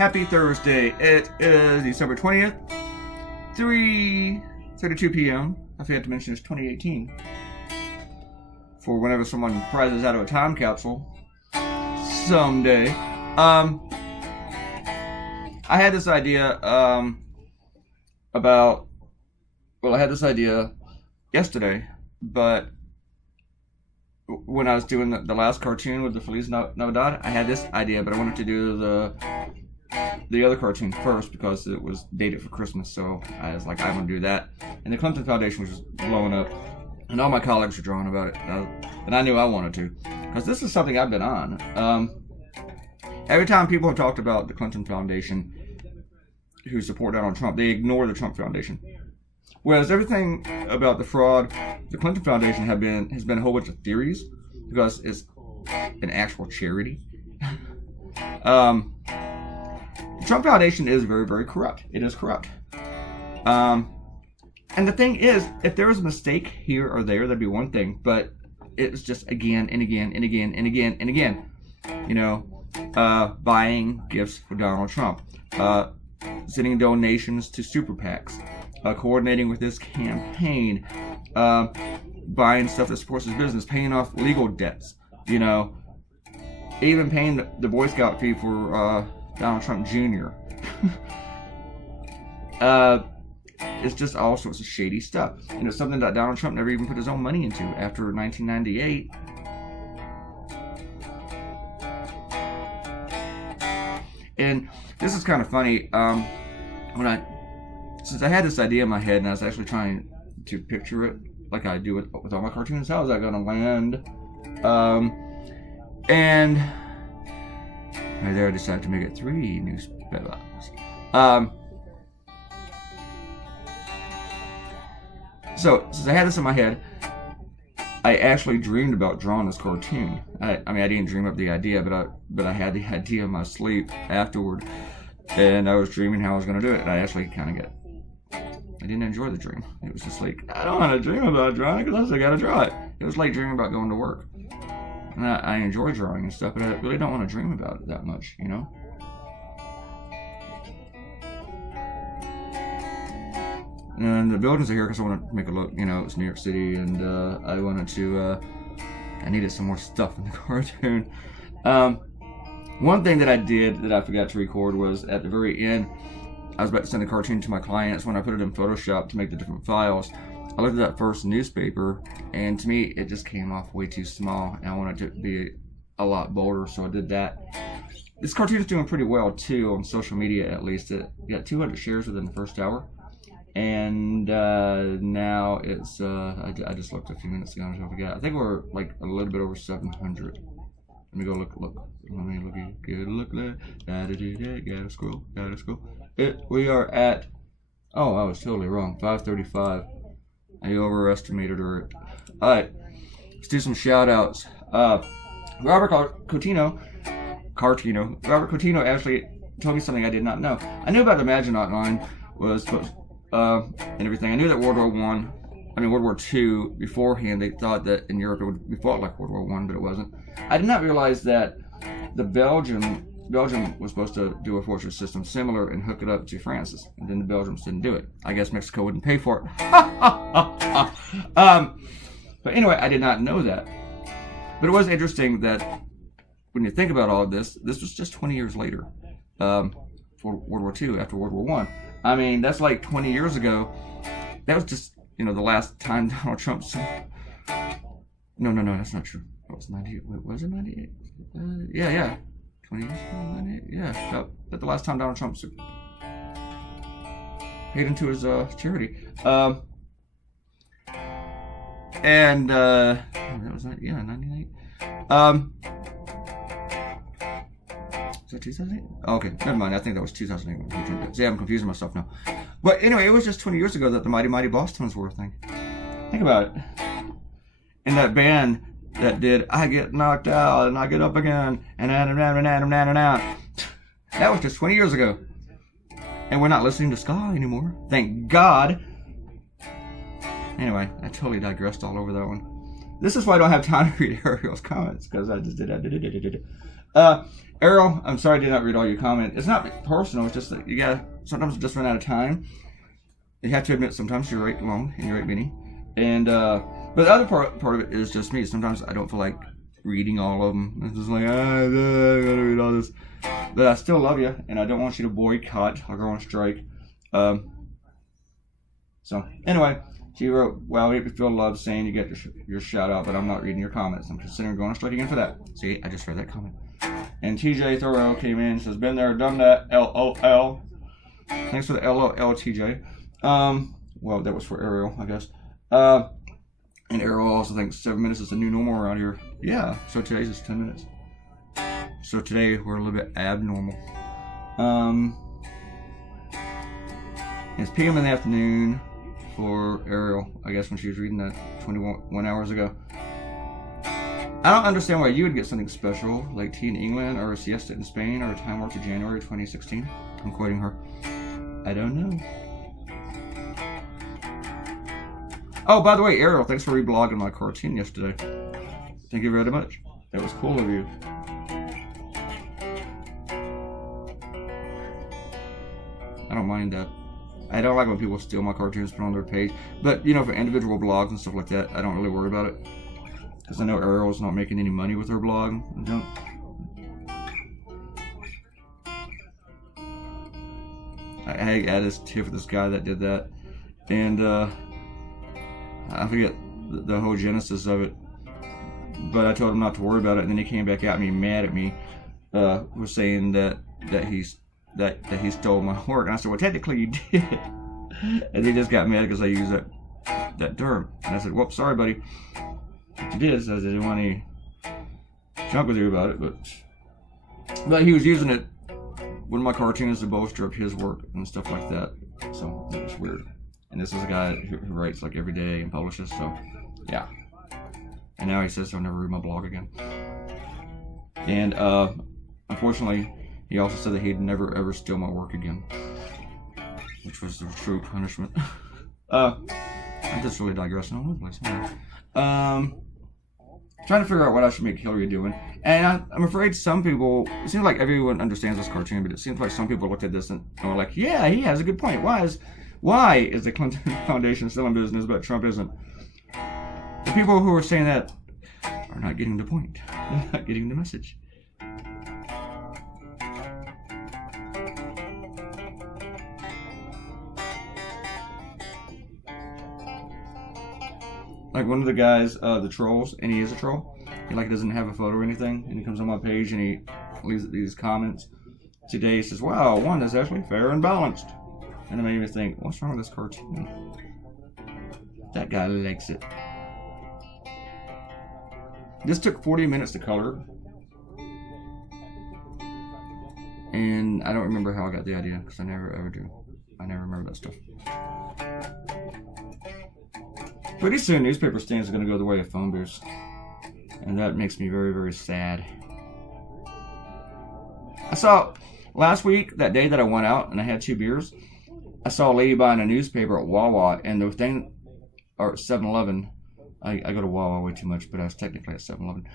Happy Thursday. It is December 20th, 3:32 p.m. I forgot to mention it's 2018. For whenever someone prizes out of a time capsule someday. I had this idea I had this idea yesterday, but when I was doing the last cartoon with the Feliz Navidad, I had this idea, but I wanted to do the other cartoon first because it was dated for Christmas, so I was like, I want to do that. And the Clinton Foundation was just blowing up, and all my colleagues were drawing about it, and I knew I wanted to, because this is something I've been on. Every time people have talked about the Clinton Foundation who support Donald Trump, they ignore the Trump Foundation. Whereas everything about the fraud, the Clinton Foundation has been a whole bunch of theories, because it's an actual charity. The Trump Foundation is very, very corrupt. It is corrupt. And the thing is, if there was a mistake here or there, that'd be one thing. But it's just again and again and again and again and again. You know, buying gifts for Donald Trump, sending donations to super PACs, coordinating with his campaign, buying stuff that supports his business, paying off legal debts. You know, even paying the Boy Scout fee for Donald Trump Jr. It's just all sorts of shady stuff. You know, something that Donald Trump never even put his own money into after 1998. And this is kind of funny. Since I had this idea in my head and I was actually trying to picture it like I do with all my cartoons, how is that going to land? And right there, I decided to make it 3 newspapers. So, since I had this in my head, I actually dreamed about drawing this cartoon. I didn't dream up the idea, but I had the idea in my sleep afterward, and I was dreaming how I was going to do it. And I actually I didn't enjoy the dream. It was just like, I don't want to dream about drawing because I still got to draw it. It was like dreaming about going to work. And I enjoy drawing and stuff, but I really don't want to dream about it that much, you know? And the buildings are here because I want to make a look, you know, it's New York City, and I wanted to, I needed some more stuff in the cartoon. One thing that I did that I forgot to record was at the very end, I was about to send the cartoon to my clients. When I put it in Photoshop to make the different files, I looked at that first newspaper, and to me, it just came off way too small, and I wanted it to be a lot bolder, so I did that. This cartoon is doing pretty well, too, on social media, at least. It got 200 shares within the first hour. And now it's, I just looked a few minutes ago, I forgot. I think we're like a little bit over 700. Let me go look. Let me look at good look there. Gotta scroll. We are at, oh, I was totally wrong. 535. I overestimated her. Alright, let's do some shout outs. Robert Cotino actually told me something I did not know. I knew about the Maginot Line was and everything. I knew that World War II beforehand, they thought that in Europe it would be fought like World War I, but it wasn't. I did not realize that Belgium was supposed to do a fortress system similar and hook it up to France's, and then the Belgians didn't do it. I guess Mexico wouldn't pay for it. But anyway, I did not know that. But it was interesting that when you think about all of this was just 20 years later, for World War II, after World War I. I mean, that's like 20 years ago. That was just, you know, the last time Donald Trump... No, that's not true. That was 98. Wait, was it 98? Yeah. 20 years ago, 98? Yeah, that the last time Donald Trump paid into his charity. That was, 98. Is that 2008? Oh, okay, never mind. I think that was 2008. See, I'm confusing myself now. But anyway, it was just 20 years ago that the Mighty Mighty Boss Tones were a thing. Think about it. And that band that did I Get Knocked Out and I Get Up Again and that was just 20 years ago. And we're not listening to ska anymore. Thank God. Anyway, I totally digressed all over that one. This is why I don't have time to read Ariel's comments, because I just did that. Ariel, I'm sorry I did not read all your comments. It's not personal. It's just that you gotta sometimes just run out of time. You have to admit sometimes you're right long and you're right many. And but the other part of it is just me. Sometimes I don't feel like reading all of them. It's just like I gotta read all this. But I still love you, and I don't want you to boycott or go on strike. So anyway, she wrote, "Well, if you feel love, saying you get your shout out, but I'm not reading your comments. I'm considering going on strike again for that." See, I just read that comment. And TJ Thoreau came in and says, "Been there, done that. LOL." Thanks for the LOL, TJ. Well, that was for Ariel, I guess. And Ariel also thinks 7 minutes is the new normal around here. Yeah, so today's is 10 minutes. So today we're a little bit abnormal. It's PM in the afternoon for Ariel, I guess, when she was reading that 21 hours ago. I don't understand why you would get something special, like tea in England, or a siesta in Spain, or a time-lapse to January 2016. I'm quoting her. I don't know. Oh, by the way, Ariel, thanks for reblogging my cartoon yesterday. Thank you very much. That was cool of you. I don't mind that. I don't like when people steal my cartoons, put on their page. But, you know, for individual blogs and stuff like that, I don't really worry about it. Because I know Ariel's not making any money with her blog. I had this tip with this guy that did that. And, I forget the whole genesis of it. But I told him not to worry about it. And then he came back at me, mad at me. Was saying that he stole my work. And I said, well, technically you did. And he just got mad because I used that term. And I said, well, sorry, buddy. You did, so I didn't want any junk with you about it, but he was using it with my cartoons to bolster up his work and stuff like that. So it was weird. And this is a guy who writes like every day and publishes. So yeah. And now he says he'll never read my blog again. And unfortunately, he also said that he'd never ever steal my work again, which was the true punishment. I'm just really digressing all over the place. Trying to figure out what I should make Hillary doing. And I'm afraid some people, it seems like everyone understands this cartoon, but it seems like some people looked at this and were like, yeah, he has a good point. Why is the Clinton Foundation still in business, but Trump isn't? The people who are saying that are not getting the point. They're not getting the message. Like one of the guys, the trolls, and he is a troll. He like doesn't have a photo or anything, and he comes on my page and he leaves these comments. Today he says, "Wow, one is actually fair and balanced," and it made me think, what's wrong with this cartoon? That guy likes it. This took 40 minutes to color, and I don't remember how I got the idea because I never ever do. I never remember that stuff. Pretty soon, newspaper stands are going to go the way of phone booths. And that makes me very, very sad. I saw, last week, that day that I went out and I had 2 beers, I saw a lady buying a newspaper at Wawa, and the thing, or 7-Eleven, I go to Wawa way too much, but I was technically at 7-Eleven.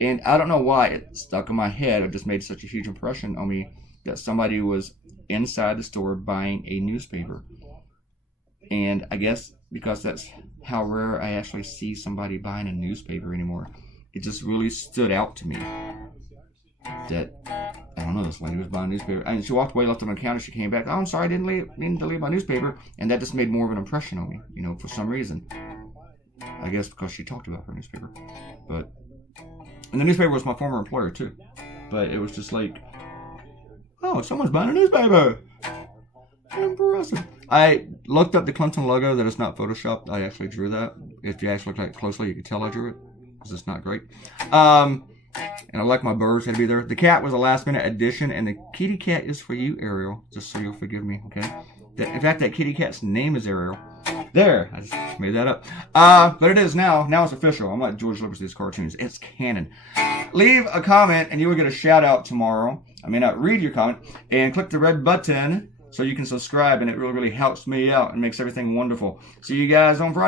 And I don't know why, it stuck in my head, it just made such a huge impression on me, that somebody was inside the store buying a newspaper. And I guess because that's how rare I actually see somebody buying a newspaper anymore. It just really stood out to me that, I don't know, this lady was buying a newspaper. And she walked away, left it on the counter, she came back, oh, I'm sorry, I didn't mean to leave my newspaper. And that just made more of an impression on me, you know, for some reason. I guess because she talked about her newspaper. But, and the newspaper was my former employer too. But it was just like, oh, someone's buying a newspaper. Impressive. I looked up the Clinton logo that is not photoshopped. I actually drew that. If you actually look at it closely, you can tell I drew it because it's not great. And I like my birds had to be there. The cat was a last minute addition, and the kitty cat is for you, Ariel. Just so you'll forgive me, okay? In fact, that kitty cat's name is Ariel. There, I just made that up. But it is now. Now it's official. I'm like George Lucas with these cartoons. It's canon. Leave a comment, and you will get a shout out tomorrow. I may not read your comment. And click the red button so you can subscribe, and it really, really helps me out and makes everything wonderful. See you guys on Friday.